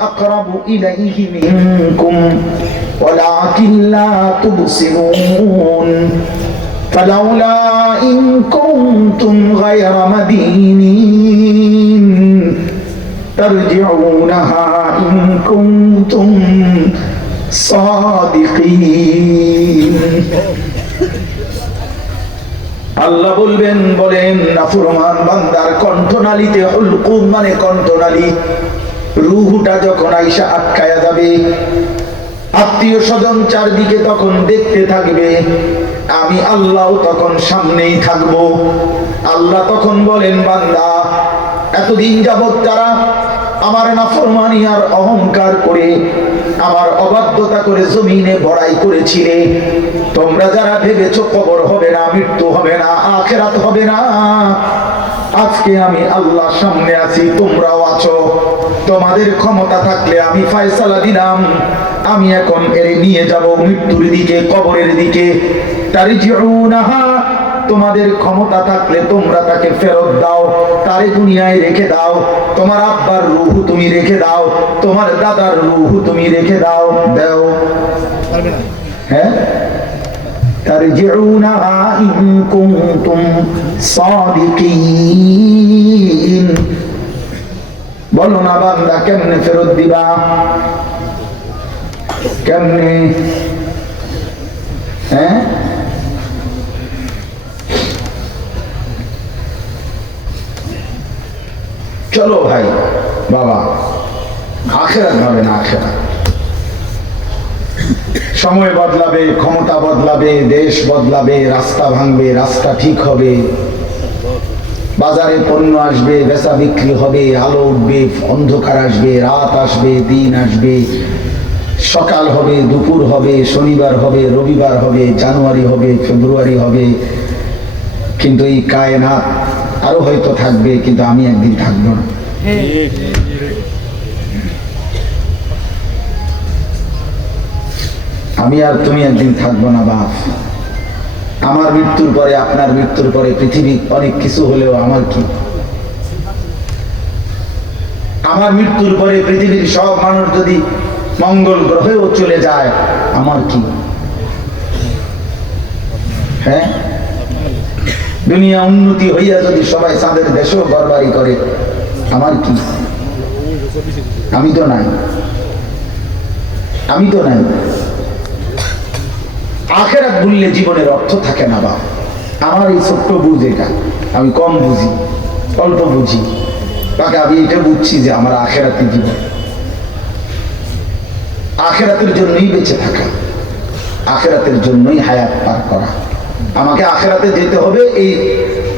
أقرب إليه منكم ولكن لا تبصرون فلولا إن كنتم غير مدينين ترجعونها إن كنتم صادقين আল্লাহ বলেন নাফরমান বান্দার কণ্ঠনালীতে হুলকুম মানে কণ্ঠনালী, রূহটা যখন আইসা আটকায়া যাবে, আত্মীয় স্বজন চারদিকে তখন দেখতে থাকবে, আমি আল্লাহ তখন সামনেই থাকব। আল্লাহ তখন বলেন, বান্দা এতদিন যাবৎ তারা আমার নাফরমানি আর অহংকার করে আমার অবাধ্যতা করে জমিনে বড়াই করেছিলে, তোমরা যারা ভেবেছো কবর হবে না, মৃত্যু হবে না, আখিরাত হবে না, আজকে আমি আল্লাহ সামনে আছি, তোমরাও আছো। তোমাদের ক্ষমতা থাকলে আমি ফয়সালা দিলাম, আমি এখন এর নিয়ে যাব মৃত্যুর দিকে, কবরের দিকে। তারজিউনাহা, তোমাদের ক্ষমতা থাকলে তোমরা তাকে ফেরত দাও, তারে দুনিয়ায় রেখে দাও। তোমার আব্বার রূহ তুমি রেখে দাও, তোমার দাদার রূহ তুমি রেখে দাও, দাও। হ্যাঁ, তারজিউনাহা ইন কুনতুম সাদিকিন। বলো না বান্দা, কেমনে ফেরত দিবা? কেমনে? হ্যাঁ, চলো ভাই বাবা, আখিরাত হবে না, আখিরাত। সময় বদলাবে, ক্ষমতা বদলাবে, দেশ বদলাবে, রাস্তা ভাঙবে, রাস্তা ঠিক হবে, বাজারে পণ্য আসবে, বেচা বিক্রি হবে, আলো উঠবে, অন্ধকার আসবে, রাত আসবে, দিন আসবে, সকাল হবে, দুপুর হবে, শনিবার হবে, রবিবার হবে, জানুয়ারি হবে, ফেব্রুয়ারি হবে, কিন্তু এই কায়নাত আরো হয়তো থাকবে, কিন্তু আমি একদিন থাকবো না। আমি আর তুমি একদিন থাকবো না বাপ। আমার মৃত্যুর পরে, আপনার মৃত্যুর পরে পৃথিবী অনেক কিছু হলেও আমার কি? আমার মৃত্যুর পরে পৃথিবীর সব মানুষ যদি মঙ্গল গ্রহেও চলে যায়, আমার কি? হ্যাঁ, দুনিয়া উন্নতি হইয়া যদি সবাই চাঁদের দেশেও ঘরবাড়ি করে, আমার কি? আমি তো নাই, আমি তো নাই। আখিরাত ভুললে জীবনের অর্থ থাকে না বাপ। আমার এই ছোট্ট বুঝ, এটা আমি কম বুঝি, অল্প বুঝি, তাকে আমি এটা বুঝছি যে আমার আখিরাতের জীবন, আখিরাতের জন্যই বেঁচে থাকা, আখিরাতের জন্যই হায়াত পার করা। আমাকে আখিরাতে যেতে হবে এই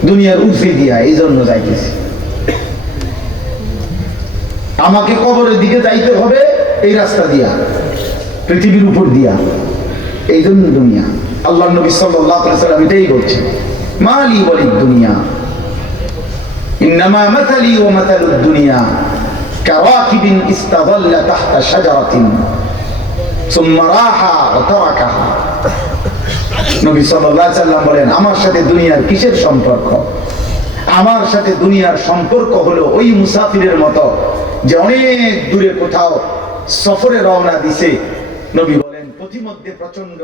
দুনিয়ার উফে দিয়া, এই জন্য যাইতেছি। আমাকে কবরের দিকে যাইতে হবে এই রাস্তা দিয়া, পৃথিবীর উপর দিয়া, এই জন্য দুনিয়া। আল্লাহ নবী সাল্লাল্লাহু আলাইহি ওয়াসাল্লাম এটাই বলছেন, মালি ওয়ালিদ দুনিয়া ইন্নামা মাথালি ওয়া মাথালুদ দুনিয়া কাওয়াকিবিন ইস্তাযাল্লা তাহতা শাজারাতিন সুম্মা রাহা ওয়া তারাকাহা। নবী সাল্লাল্লাহু আলাইহি ওয়াসাল্লাম বলেন, আমার সাথে দুনিয়ার কিসের সম্পর্ক? আমার সাথে দুনিয়ার সম্পর্ক হলো ওই মুসাফিরের মতো যে অনেক দূরে কোথাও সফরে রওনা দিছে। নবী বলেন, পথিমধ্যে প্রচন্ড